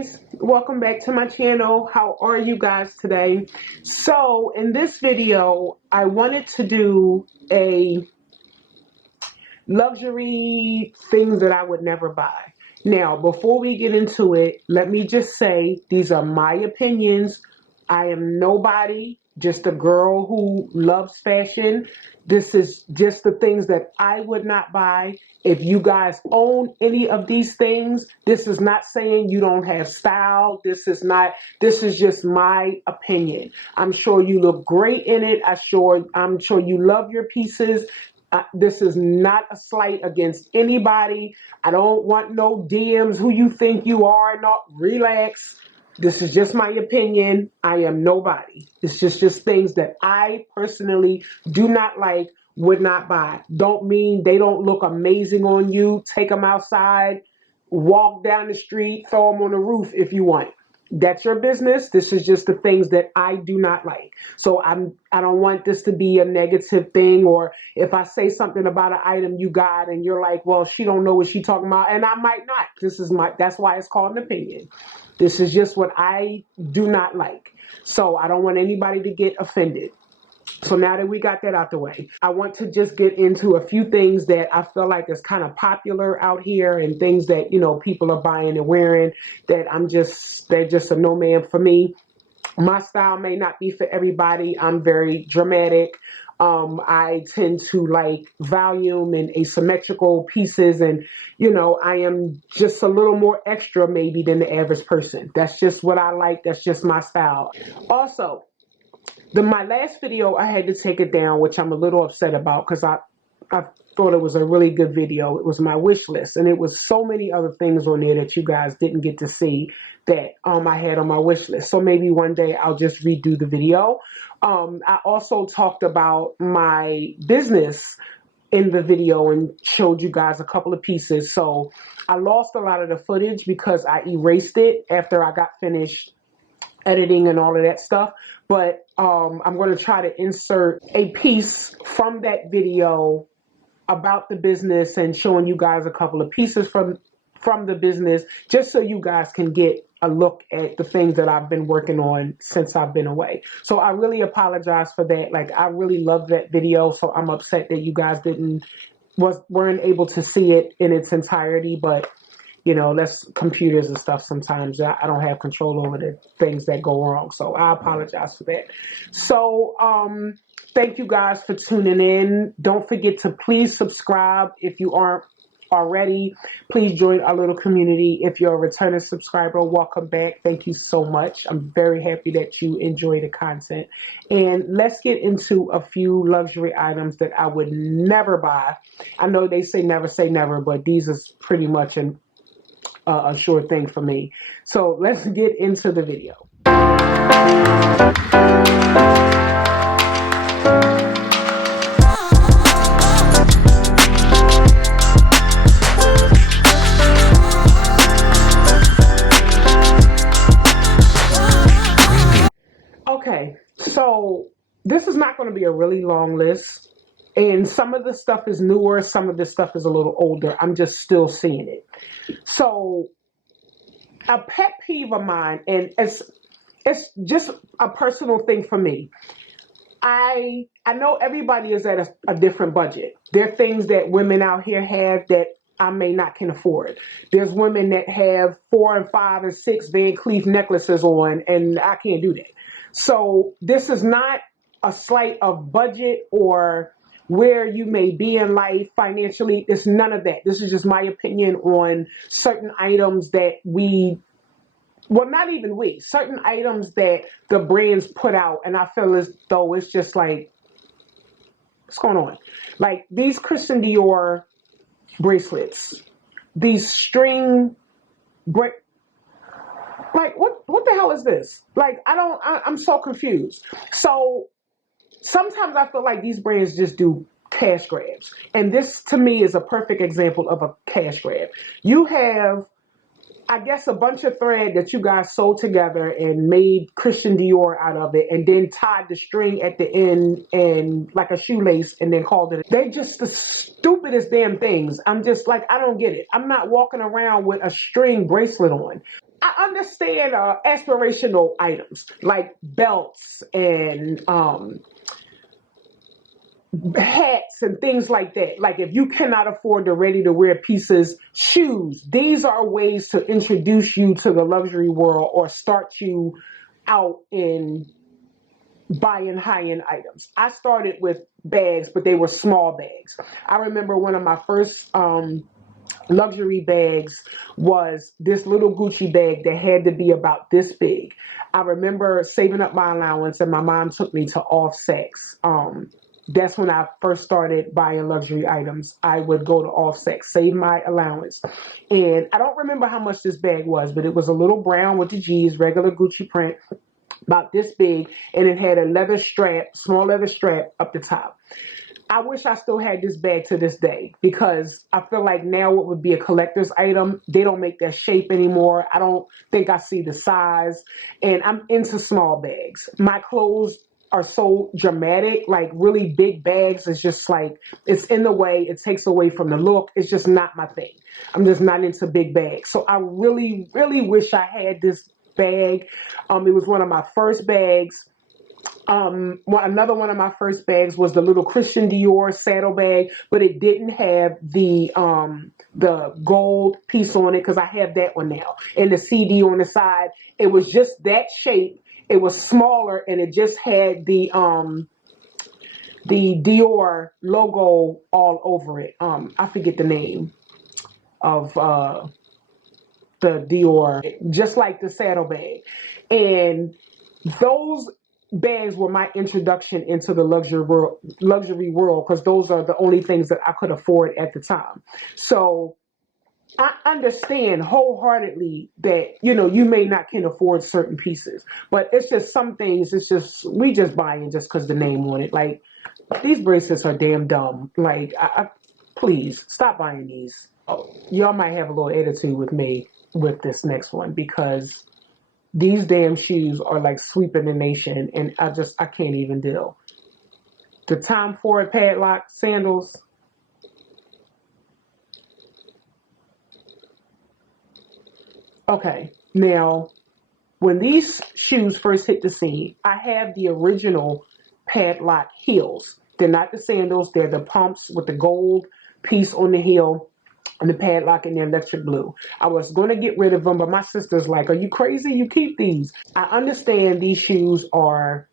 guys, welcome back to my channel. How are you guys today? So in this video I wanted to do a luxury things that I would never buy. Now before we get into it, let me just say these are my opinions. I am nobody, just a girl who loves fashion. This is just the things that I would not buy. If you guys own any of these things, this is not saying you don't have style. This is just my opinion. I'm sure you look great in it. I'm sure you love your pieces. This is not a slight against anybody. I don't want no DMs who you think you are. Not relax. This is just my opinion. I am nobody. It's just things that I personally do not like, would not buy. Don't mean they don't look amazing on you. Take them outside, walk down the street, throw them on the roof if you want. That's your business. This is just the things that I do not like. So I don't want this to be a negative thing, or if I say something about an item you got and you're like, well, she don't know what she talking about, and I might not. That's why it's called an opinion. This is just what I do not like. So I don't want anybody to get offended. So now that we got that out the way, I want to just get into a few things that I feel like is kind of popular out here, and things that, you know, people are buying and wearing that they're just a no man for me. My style may not be for everybody. I'm very dramatic. I tend to like volume and asymmetrical pieces, and, you know, I am just a little more extra maybe than the average person. That's just what I like. That's just my style. Also, my last video, I had to take it down, which I'm a little upset about, because I thought it was a really good video. It was my wish list, and it was so many other things on there that you guys didn't get to see that I had on my wish list. So maybe one day I'll just redo the video. I also talked about my business in the video and showed you guys a couple of pieces. So I lost a lot of the footage because I erased it after I got finished editing and all of that stuff. But I'm going to try to insert a piece from that video about the business and showing you guys a couple of pieces from the business, just so you guys can get a look at the things that I've been working on since I've been away. So I really apologize for that. Like, I really loved that video, so I'm upset that you guys weren't able to see it in its entirety. But you know, that's computers and stuff. Sometimes I don't have control over the things that go wrong. So I apologize for that. So thank you guys for tuning in. Don't forget to please subscribe if you aren't already. Please join our little community. If you're a returning subscriber, welcome back. Thank you so much. I'm very happy that you enjoy the content. And let's get into a few luxury items that I would never buy. I know they say never, but these is pretty much a sure thing for me. So let's get into the video. Okay, so this is not going to be a really long list. And some of the stuff is newer, some of the stuff is a little older. I'm just still seeing it. So a pet peeve of mine, and it's just a personal thing for me. I know everybody is at a different budget. There are things that women out here have that I may not can afford. There's women that have 4 and 5 and 6 Van Cleef necklaces on, and I can't do that. So this is not a slight of budget or where you may be in life financially. It's none of that. This is just my opinion on certain items that certain items that the brands put out. And I feel as though it's just like, what's going on? Like these Christian Dior bracelets, these string like what the hell is this? Like, I'm so confused. So sometimes I feel like these brands just do cash grabs. And this, to me, is a perfect example of a cash grab. You have, I guess, a bunch of thread that you guys sewed together and made Christian Dior out of it, and then tied the string at the end and like a shoelace, and then called it. They just the stupidest damn things. I'm just like, I don't get it. I'm not walking around with a string bracelet on. I understand aspirational items like belts and hats and things like that. Like if you cannot afford the ready to wear pieces, shoes, these are ways to introduce you to the luxury world or start you out in buying high-end items. I started with bags, but they were small bags. I remember one of my first luxury bags was this little Gucci bag that had to be about this big. I remember saving up my allowance and my mom took me to Off Saks. That's when I first started buying luxury items. I would go to Off Saks, save my allowance. And I don't remember how much this bag was, but it was a little brown with the G's, regular Gucci print, about this big, and it had a leather strap, small leather strap up the top. I wish I still had this bag to this day because I feel like now it would be a collector's item. They don't make that shape anymore. I don't think I see the size, and I'm into small bags. My clothes are so dramatic, like really big bags is just like, it's in the way, it takes away from the look. It's just not my thing. I'm just not into big bags. So I really, really wish I had this bag. It was one of my first bags. Another one of my first bags was the little Christian Dior saddle bag, but it didn't have the gold piece on it because I have that one now. And the CD on the side, it was just that shape. It was smaller and it just had the Dior logo all over it. I forget the name of the Dior, just like the saddlebag. And those bags were my introduction into the luxury world because those are the only things that I could afford at the time. So I understand wholeheartedly that, you may not can afford certain pieces, but it's just some things, it's just, we just buying just because the name on it. Like, these bracelets are damn dumb. Like, please stop buying these. Oh, y'all might have a little attitude with me with this next one because these damn shoes are like sweeping the nation and I can't even deal. The Tom Ford padlock sandals. Okay, now when these shoes first hit the scene, I have the original padlock heels. They're not the sandals, they're the pumps with the gold piece on the heel and the padlock in the electric blue. I was going to get rid of them, but my sister's like, are you crazy? You keep these. I understand these shoes are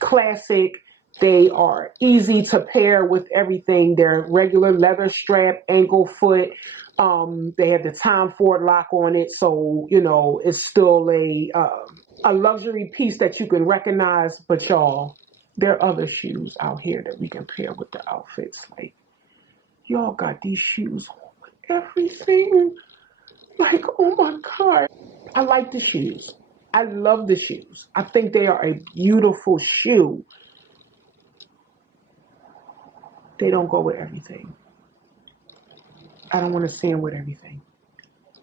classic. They are easy to pair with everything. They're regular leather strap, ankle foot. They have the Tom Ford lock on it. So, it's still a luxury piece that you can recognize. But y'all, there are other shoes out here that we can pair with the outfits. Like, y'all got these shoes with everything. Like, oh my God. I like the shoes. I love the shoes. I think they are a beautiful shoe. They don't go with everything. I don't want to see them with everything.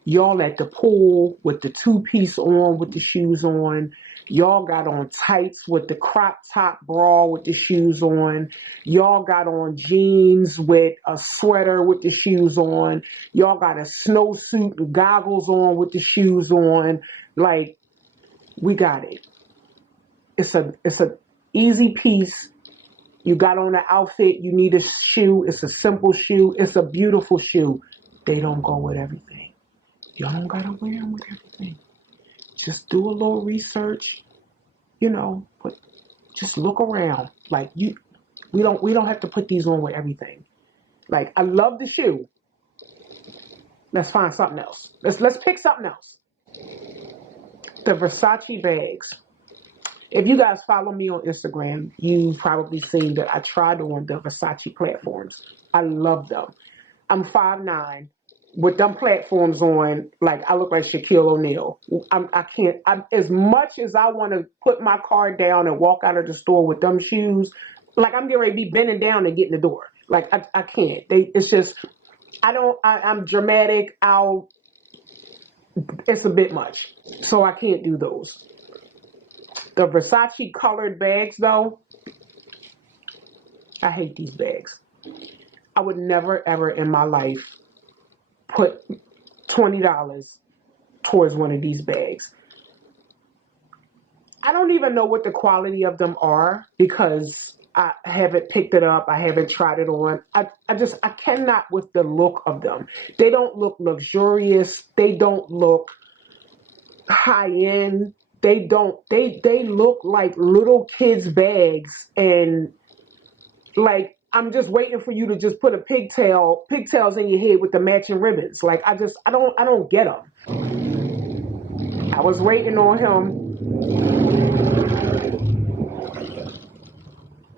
Y'all at the pool with the two-piece on with the shoes on. Y'all got on tights with the crop top bra with the shoes on. Y'all got on jeans with a sweater with the shoes on. Y'all got a snowsuit and goggles on with the shoes on. Like, we got it. It's a easy piece. You got on an outfit, you need a shoe. It's a simple shoe. It's a beautiful shoe. They don't go with everything. Y'all don't gotta wear them with everything. Just do a little research, but just look around. Like, we don't have to put these on with everything. Like, I love the shoe. Let's find something else. Let's pick something else. The Versace bags. If you guys follow me on Instagram, you've probably seen that I tried on the Versace platforms. I love them. I'm 5'9". With them platforms on, like, I look like Shaquille O'Neal. As much as I want to put my card down and walk out of the store with them shoes, like, I'm getting ready to be bending down and get in the door. Like, I can't. It's just, I'm dramatic. It's a bit much. So I can't do those. The Versace colored bags, though, I hate these bags. I would never, ever in my life put $20, towards one of these bags. I don't even know what the quality of them are because I haven't picked it up. I haven't tried it on. I cannot with the look of them. They don't look luxurious. They don't look high end. They look like little kids' bags, and like I'm just waiting for you to just put pigtails in your head with the matching ribbons. Like I don't get them. I was waiting on him.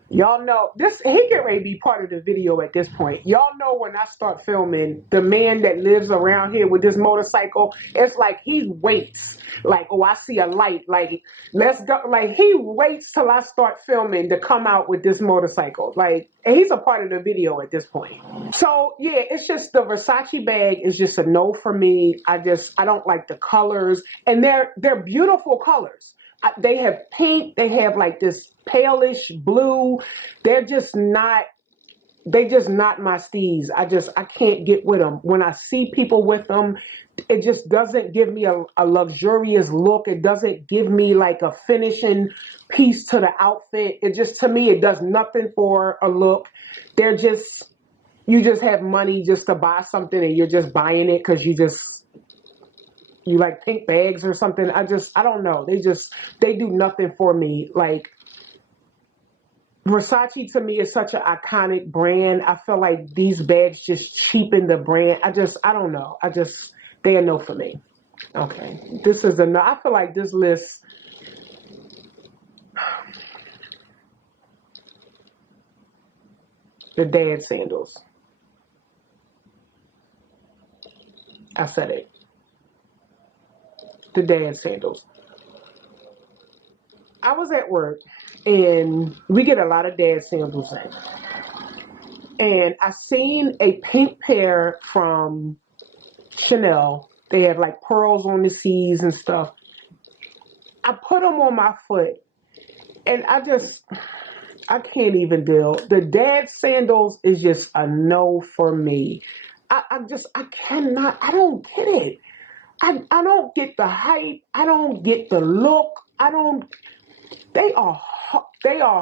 Y'all know this. He can ready to be part of the video at this point. Y'all know when I start filming, the man that lives around here with this motorcycle, it's like he waits. Like, oh, I see a light. Like, let's go. Like, he waits till I start filming to come out with this motorcycle. Like, and he's a part of the video at this point. So yeah, it's just the Versace bag is just a no for me. I don't like the colors, and they're beautiful colors. They have pink. They have like this palish blue. They just not my steez. I can't get with them. When I see people with them, it just doesn't give me a luxurious look. It doesn't give me like a finishing piece to the outfit. It just, to me, it does nothing for a look. You just have money just to buy something and you're just buying it because you like pink bags or something. I don't know. They do nothing for me. Like, Versace to me is such an iconic brand. I feel like these bags just cheapen the brand. I don't know. They are no for me. Okay. This is no. I feel like this list, the dad sandals. I said it. The dad sandals. I was at work and we get a lot of dad sandals in. And I seen a pink pair from Chanel. They have like pearls on the C's and stuff. I put them on my foot and I can't even deal. The dad sandals is just a no for me. I cannot, I don't get it. I don't get the hype. I don't get the look. They are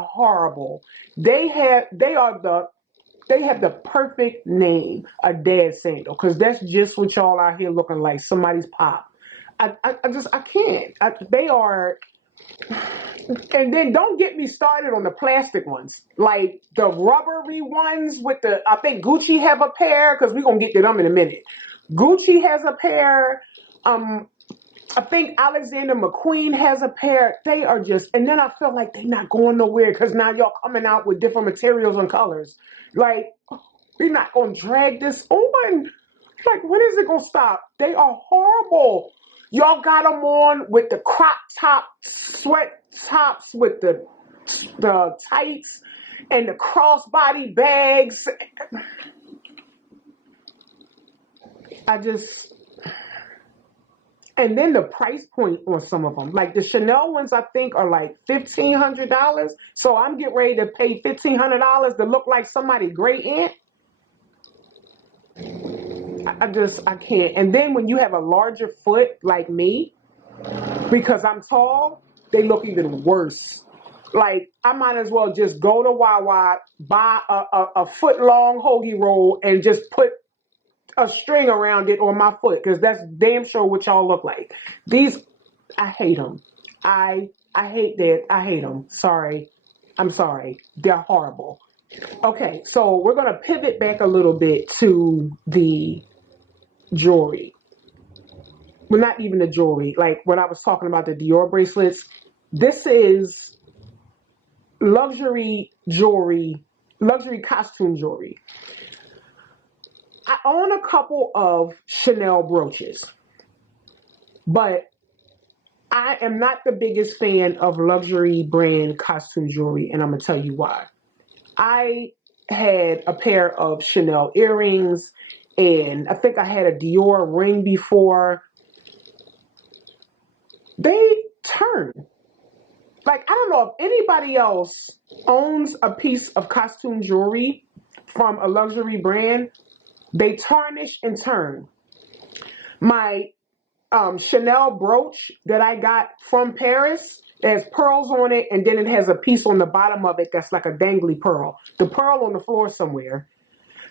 horrible. They have the perfect name, a dad sandal, because that's just what y'all out here looking like, somebody's pop. I can't. They are, and then don't get me started on the plastic ones, like the rubbery ones with I think Gucci have a pair, because we're going to get to them in a minute. Gucci has a pair. I think Alexander McQueen has a pair. They are just, and then I feel like they're not going nowhere because now y'all coming out with different materials and colors. Like, we're not going to drag this on. Like, when is it going to stop? They are horrible. Y'all got them on with the crop top sweat tops with the tights and the crossbody bags. And then the price point on some of them, like the Chanel ones, I think are like $1,500. So I'm getting ready to pay $1,500 to look like somebody's great aunt. I can't. And then when you have a larger foot like me, because I'm tall, they look even worse. Like, I might as well just go to Wawa, buy a foot long hoagie roll and just put a string around it on my foot, because that's damn sure what y'all look like. These, I hate them. I hate that. I hate them. Sorry. I'm sorry. They're horrible. Okay, so we're going to pivot back a little bit to the jewelry. Well, not even the jewelry. Like when I was talking about the Dior bracelets, this is luxury jewelry, luxury costume jewelry. I own a couple of Chanel brooches, but I am not the biggest fan of luxury brand costume jewelry, and I'm going to tell you why. I had a pair of Chanel earrings, and I think I had a Dior ring before. They turn. Like, I don't know if anybody else owns a piece of costume jewelry from a luxury brand. They tarnish and turn. My Chanel brooch that I got from Paris. It has pearls on it, and then it has a piece on the bottom of it that's like a dangly pearl. The pearl on the floor somewhere.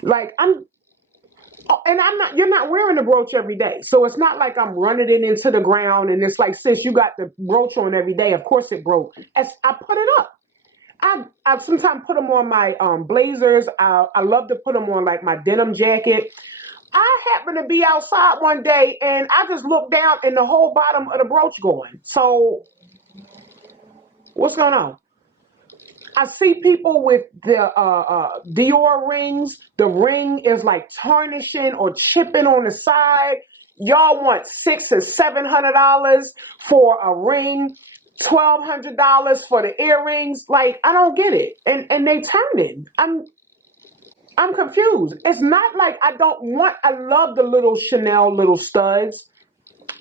Like and I'm not. You're not wearing the brooch every day, so it's not like I'm running it into the ground. And it's like, sis, you got the brooch on every day. Of course it broke. As I put it up. I sometimes put them on my blazers. I love to put them on like my denim jacket. I happened to be outside one day and I just looked down and the whole bottom of the brooch going. So what's going on? I see people with the Dior rings. The ring is like tarnishing or chipping on the side. Y'all want $600 or $700 for a ring, $1,200 for the earrings. Like, I don't get it. And they turning. I'm confused. It's not like I love the little Chanel little studs,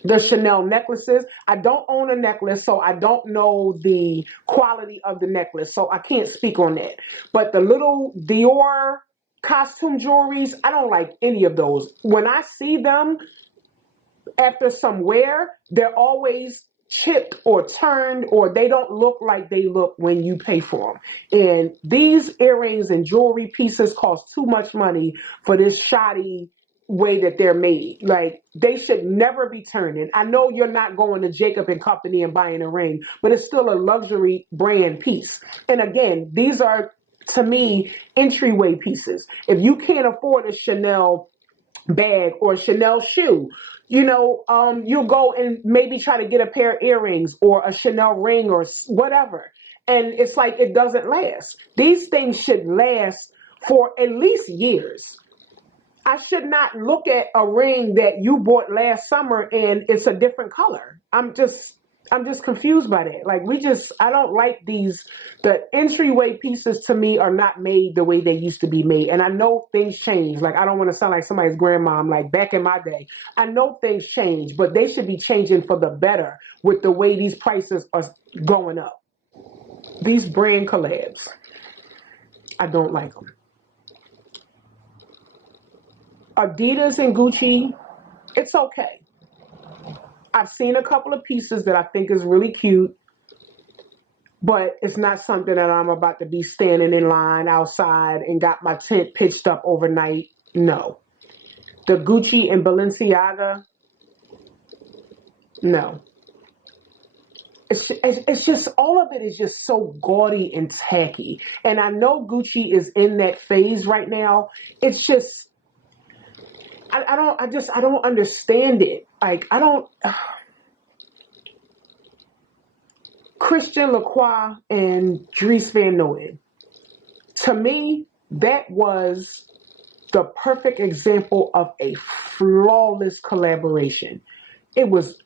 the Chanel necklaces. I don't own a necklace, so I don't know the quality of the necklace, so I can't speak on that. But the little Dior costume jewelries, I don't like any of those. When I see them after some wear, they're always chipped or turned, or they don't look like they look when you pay for them. And these earrings and jewelry pieces cost too much money for this shoddy way that they're made. Like, they should never be turning. I know you're not going to Jacob and Company and buying a ring, but it's still a luxury brand piece. And again, these are, to me, entryway pieces. If you can't afford a Chanel bag or a Chanel shoe, you'll go and maybe try to get a pair of earrings or a Chanel ring or whatever. And it's like, it doesn't last. These things should last for at least years. I should not look at a ring that you bought last summer and it's a different color. I'm just confused by that. Like, I don't like these. The entryway pieces to me are not made the way they used to be made. And I know things change. Like, I don't want to sound like somebody's grandma. I'm like, back in my day, I know things change, but they should be changing for the better with the way these prices are going up. These brand collabs, I don't like them. Adidas and Gucci, it's okay. I've seen a couple of pieces that I think is really cute, but it's not something that I'm about to be standing in line outside and got my tent pitched up overnight. No. The Gucci and Balenciaga, no. It's just, all of it is just so gaudy and tacky. And I know Gucci is in that phase right now. It's just, I don't understand it. Like, Christian Lacroix and Dries Van Noten. To me, that was the perfect example of a flawless collaboration. It was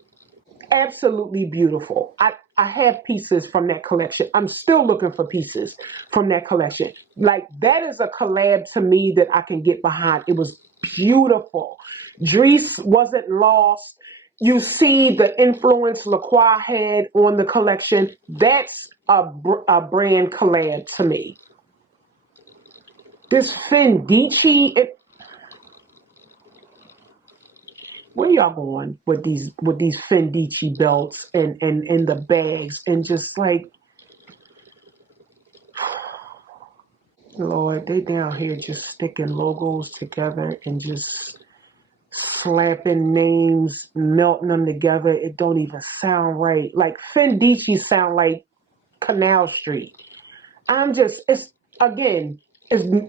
absolutely beautiful. I have pieces from that collection. I'm still looking for pieces from that collection. Like, that is a collab to me that I can get behind. It was beautiful. Dries wasn't lost. You see the influence Lacroix had on the collection. That's a brand collab to me. This Fendici, where y'all going with these Fendici belts and the bags and just like, Lord, they down here just sticking logos together and just slapping names, melting them together. It don't even sound right. Like, Fendici sound like Canal Street. It's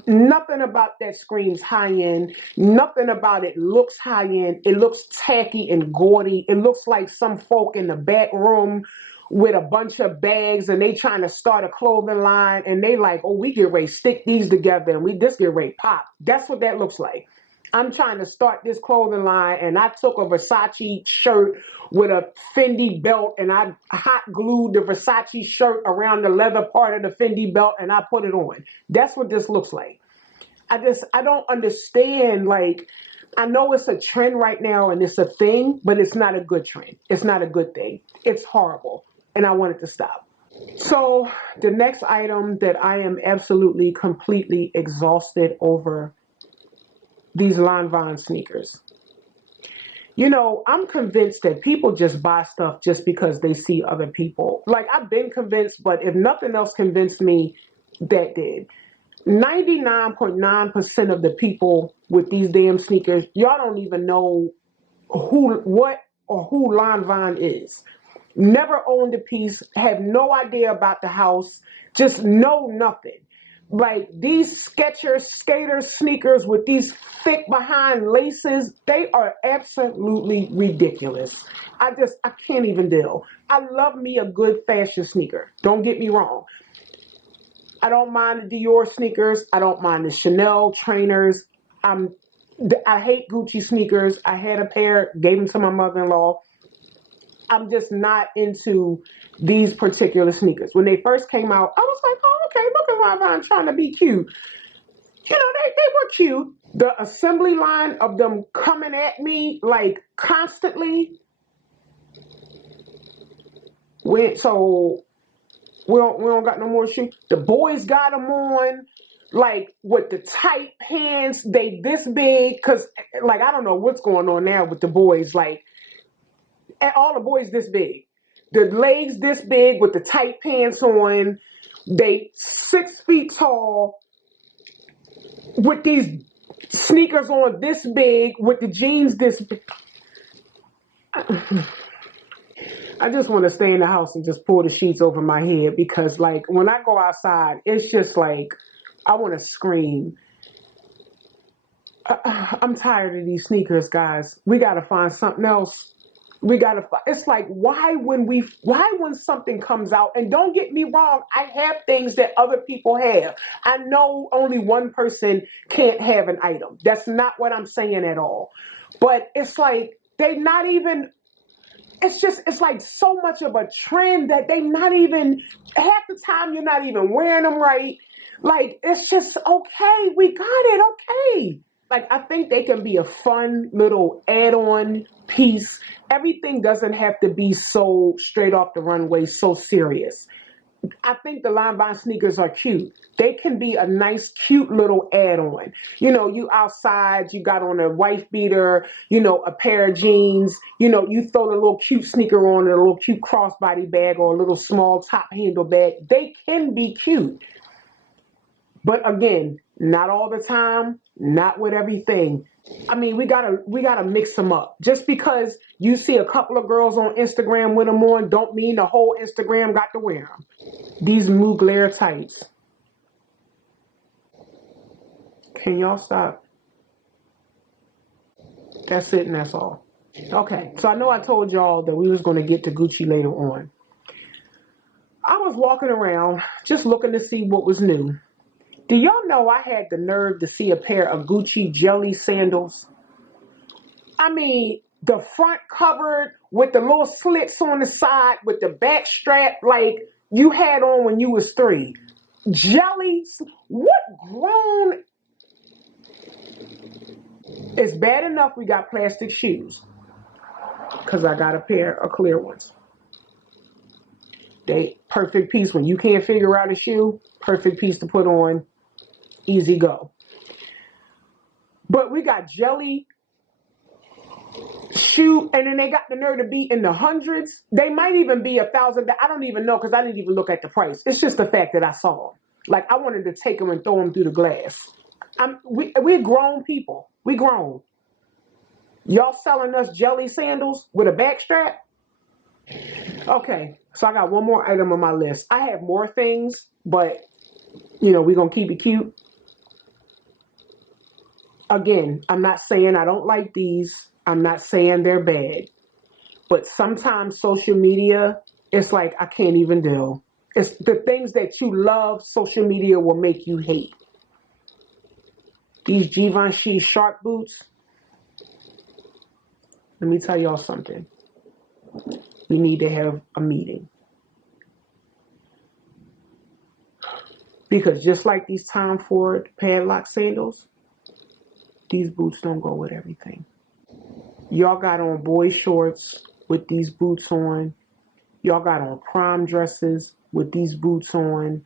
nothing about that screams high end. Nothing about it looks high end. It looks tacky and gaudy. It looks like some folk in the back room with a bunch of bags and they trying to start a clothing line and they like, oh, we get ready to stick these together and we just get ready to pop. That's what that looks like. I'm trying to start this clothing line and I took a Versace shirt with a Fendi belt and I hot glued the Versace shirt around the leather part of the Fendi belt and I put it on. That's what this looks like. I don't understand. Like, I know it's a trend right now and it's a thing, but it's not a good trend. It's not a good thing. It's horrible. And I want it to stop. So the next item that I am absolutely, completely exhausted over, these lanvin sneakers. You know, I'm convinced that people just buy stuff just because they see other people. Like, I've been convinced, but if nothing else convinced me, that did. 99.9% of the people with these damn sneakers, y'all don't even know what or who lanvin is. Never owned a piece, have no idea about the house, just know nothing. Like these skater sneakers with these thick behind laces, they are absolutely ridiculous. I can't even deal. I love me a good fashion sneaker. Don't get me wrong. I don't mind the Dior sneakers. I don't mind the Chanel trainers. I hate Gucci sneakers. I had a pair, gave them to my mother-in-law. I'm just not into these particular sneakers. When they first came out, I was like, oh, okay, look at Lanvin trying to be cute. You know, they were cute. The assembly line of them coming at me like constantly. So we don't got no more shoes. The boys got them on, like with the tight pants. They this big, cause like I don't know what's going on now with the boys. Like all the boys this big, the legs this big with the tight pants on. They 6 feet tall with these sneakers on this big with the jeans this big. I just want to stay in the house and just pull the sheets over my head because, like, when I go outside, it's just like I want to scream. I'm tired of these sneakers, guys. We got to find something else. It's like, why when something comes out, and don't get me wrong, I have things that other people have. I know only one person can't have an item. That's not what I'm saying at all. But it's like, it's like so much of a trend that they not even, half the time you're not even wearing them right. Like, it's just, okay, we got it, okay. Like, I think they can be a fun little add-on piece. Everything doesn't have to be so straight off the runway, so serious. I think the Lanvin sneakers are cute. They can be a nice, cute little add-on. You know, you outside, you got on a wife beater, you know, a pair of jeans, you know, you throw a little cute sneaker on, a little cute crossbody bag or a little small top handle bag. They can be cute. But again, not all the time, not with everything. I mean, we gotta mix them up. Just because you see a couple of girls on Instagram with them on, don't mean the whole Instagram got to wear them. These mugler tights. Can y'all stop? That's it and that's all. Okay, so I know I told y'all that we was going to get to Gucci later on. I was walking around just looking to see what was new. Do y'all know I had the nerve to see a pair of Gucci jelly sandals? I mean, the front covered with the little slits on the side with the back strap like you had on when you was 3. Jellies? What grown? It's bad enough we got plastic shoes because I got a pair of clear ones. They perfect piece when you can't figure out a shoe, perfect piece to put on, easy go. But we got jelly shoe, and then they got the nerve to be in the hundreds. They might even be $1,000. I don't even know because I didn't even look at the price. It's just the fact that I saw them. Like, I wanted to take them and throw them through the glass. We're grown people. We grown. Y'all selling us jelly sandals with a back strap? Okay, so I got one more item on my list. I have more things, but, you know, we're going to keep it cute. Again, I'm not saying I don't like these. I'm not saying they're bad. But sometimes social media, it's like I can't even deal. It's the things that you love, social media will make you hate. These Givenchy shark boots. Let me tell y'all something. We need to have a meeting. Because just like these Tom Ford padlock sandals, these boots don't go with everything. Y'all got on boy shorts with these boots on. Y'all got on prom dresses with these boots on.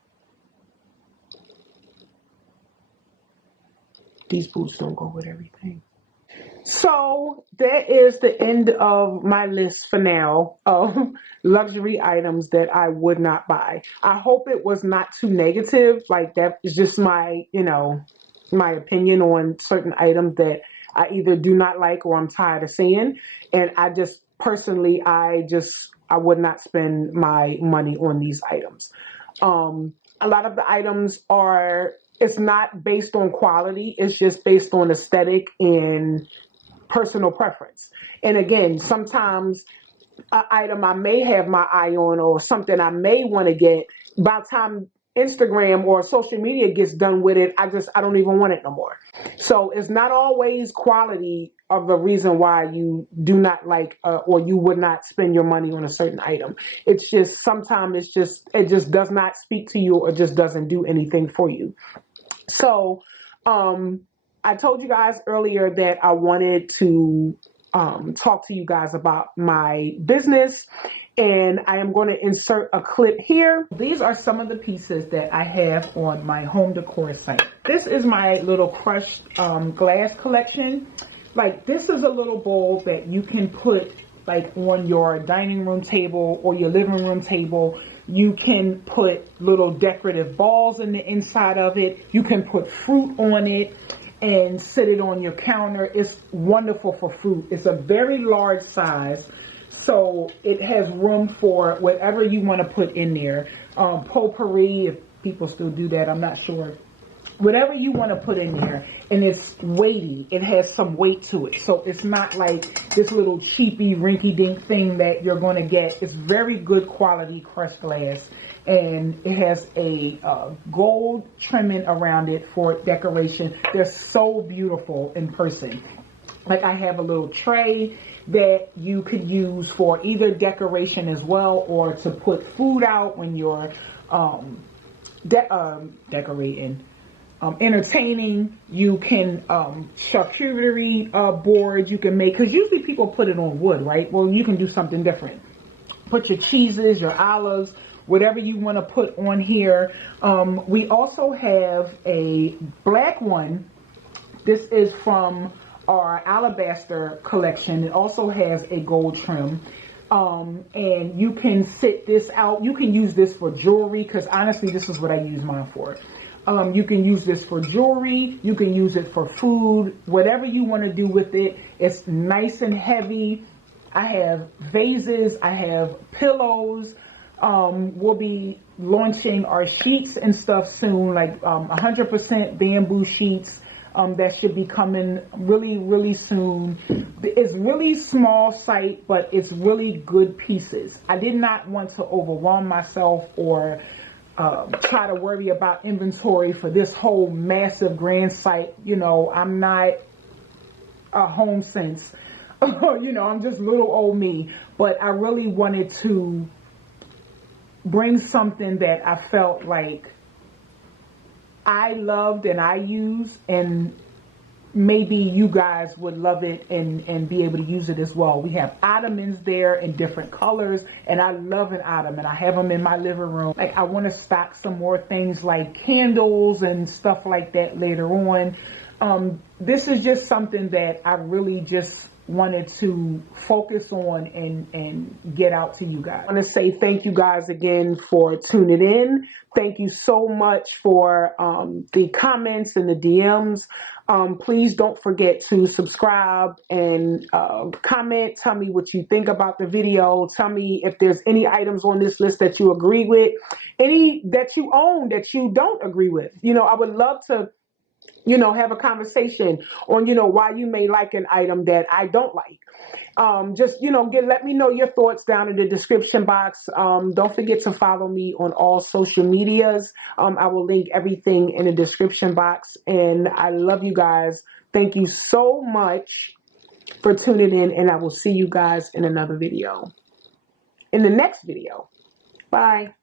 These boots don't go with everything. So that is the end of my list for now of luxury items that I would not buy. I hope it was not too negative. Like that is just my, my opinion on certain items that I either do not like or I'm tired of seeing. And I just personally, I would not spend my money on these items. A lot of the items it's not based on quality. It's just based on aesthetic and personal preference. And again, sometimes an item I may have my eye on or something I may want to get, by the time Instagram or social media gets done with it, I don't even want it no more. So it's not always quality of the reason why you do not like or you would not spend your money on a certain item. It's just sometimes it just does not speak to you or just doesn't do anything for you. So I told you guys earlier that I wanted to talk to you guys about my business, and I am going to insert a clip here. These are some of the pieces that I have on my home decor site. This is my little crushed glass collection. Like, this is a little bowl that you can put like on your dining room table or your living room table. You can put little decorative balls in the inside of it. You can put fruit on it and sit it on your counter. It's wonderful for fruit. It's a very large size, so it has room for whatever you want to put in there. Potpourri, if people still do that, I'm not sure. Whatever you want to put in there, and it's weighty. It has some weight to it, so it's not like this little cheapy rinky-dink thing that you're going to get. It's very good quality crushed glass, and it has a gold trimming around it for decoration. They're so beautiful in person. Like, I have a little tray that you could use for either decoration as well, or to put food out when you're decorating. Entertaining. You can charcuterie boards you can make, because usually people put it on wood, right? Well, you can do something different. Put your cheeses, your olives, whatever you want to put on here. We also have a black one. This is from our alabaster collection. It also has a gold trim. And you can sit this out. You can use this for jewelry, because honestly, this is what I use mine for. You can use this for jewelry. You can use it for food, whatever you want to do with it. It's nice and heavy. I have vases. I have pillows. We'll be launching our sheets and stuff soon, like 100% bamboo sheets. That should be coming really, really soon. It's really small site, but it's really good pieces. I did not want to overwhelm myself or try to worry about inventory for this whole massive grand site. I'm not a home sense. I'm just little old me. But I really wanted to bring something that I felt like I loved and I use, and maybe you guys would love it and be able to use it as well. We have ottomans there in different colors, and I love an ottoman. I have them in my living room. Like, I want to stock some more things like candles and stuff like that later on. This is just something that I really just wanted to focus on and get out to you guys. I want to say thank you guys again for tuning in. Thank you so much for the comments and the DMs. Please don't forget to subscribe and comment. Tell me what you think about the video. Tell me if there's any items on this list that you agree with, any that you own that you don't agree with. I would love to have a conversation on, why you may like an item that I don't like. Let me know your thoughts down in the description box. Don't forget to follow me on all social medias. I will link everything in the description box, and I love you guys. Thank you so much for tuning in, and I will see you guys in the next video. Bye.